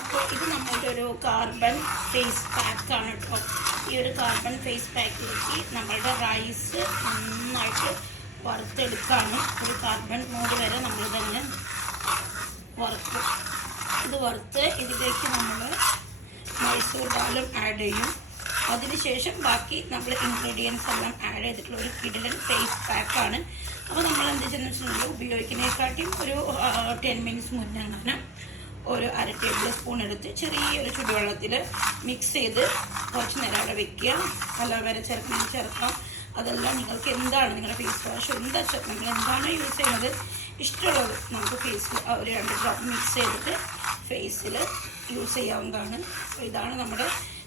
അപ്പോൾ ഇത് നമ്മളുടെ ഒരു കാർബൺ ഫേസ് പാക്കാണ് കേട്ടോ. ഈ ഒരു കാർബൺ ഫേസ് പാക്കിലേക്ക് നമ്മളുടെ റൈസ് നന്നായിട്ട് വറുത്തെടുക്കാണ്. ഒരു കാർബൺ മോഡ് വരെ നമ്മൾ തന്നെ വറുത്ത് ഇത് വറുത്ത് ഇതിലേക്ക് നമ്മൾ മൈസൂർ ദാലും ആഡ് ചെയ്യും. അതിനുശേഷം ബാക്കി നമ്മൾ ഇൻഗ്രീഡിയൻസ് എല്ലാം ആഡ് ചെയ്തിട്ടുള്ള ഒരു കിടിലൻ ഫേസ് പാക്കാണ്. അപ്പോൾ നമ്മൾ എന്ത് ചെയ്യുന്ന വെച്ചിട്ടുണ്ടെങ്കിൽ ഉപയോഗിക്കുന്നതിനെക്കാട്ടിയും ഒരു 10 മിനിറ്റ്സ് മുന്നാണ് ഒരു 1/2 ടേബിൾ സ്പൂൺ എടുത്ത് ചെറിയൊരു ചുടുവെള്ളത്തിൽ മിക്സ് ചെയ്ത് കുറച്ച് നേരം അവിടെ വെക്കുക. അലോവേര ചേർക്കാം. അതെല്ലാം നിങ്ങൾക്ക് എന്താണ് നിങ്ങളുടെ ഫേസ് വാഷ് എന്താ നിങ്ങൾ എന്താണ് യൂസ് ചെയ്യുന്നത് ഇഷ്ടമുള്ളത് നമുക്ക് ഫേസിൽ ഒരു 2 ഡ്രോപ്പ് മിക്സ് ചെയ്തിട്ട് ഫേസിൽ യൂസ് ചെയ്യാവുന്നതാണ്. അപ്പോൾ ഇതാണ് നമ്മുടെ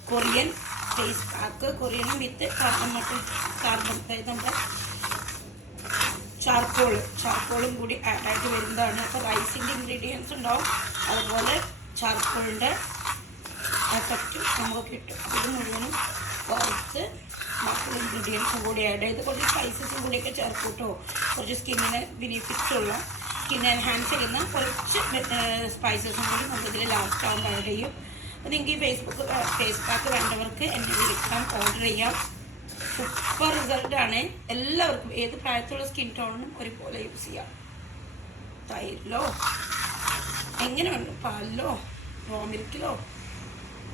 കൊറിയൻ ഫേസ് പാക്ക്. കൊറിയനും വിത്ത് കാർബൺ അതായത് നമ്മുടെ ചാർക്കോളും കൂടി ആഡായിട്ട് വരുന്നതാണ്. അപ്പോൾ റൈസിൻ്റെ ഇൻഗ്രീഡിയൻസ് ഉണ്ടാവും, അതുപോലെ ചാർക്കോളിൻ്റെ എഫക്റ്റും നമുക്ക് കിട്ടും. ഇത് മുഴുവനും വറുത്ത് ബാക്കിയുള്ള ഇൻഗ്രീഡിയൻസും കൂടി ആഡ് ചെയ്ത് കുറച്ച് സ്പൈസസും കൂടിയൊക്കെ ചേർക്കും കേട്ടോ. കുറച്ച് സ്കിന്നിന് ബെനിഫിറ്റ്സുള്ള സ്കിൻ എൻഹാൻസ് ചെയ്യുന്ന കുറച്ച് സ്പൈസസും കൂടി നമ്മളിതിൽ ലാസ്റ്റ് ആകുമ്പോൾ ആഡ് ചെയ്യും. അപ്പോൾ നിങ്ങൾക്ക് ഈ ഫേസ് പാക്ക് വേണ്ടവർക്ക് എന്നെ വിളിക്കാം, ഓർഡർ ചെയ്യാം. സൂപ്പർ റിസൾട്ടാണ്. എല്ലാവർക്കും ഏത് പ്രായത്തിലുള്ള സ്കിൻ ടോണിനും ഒരുപോലെ യൂസ് ചെയ്യാം. തൈരിലോ എങ്ങനെ വേണം, പാലിലോ റോ മിൽക്കിലോ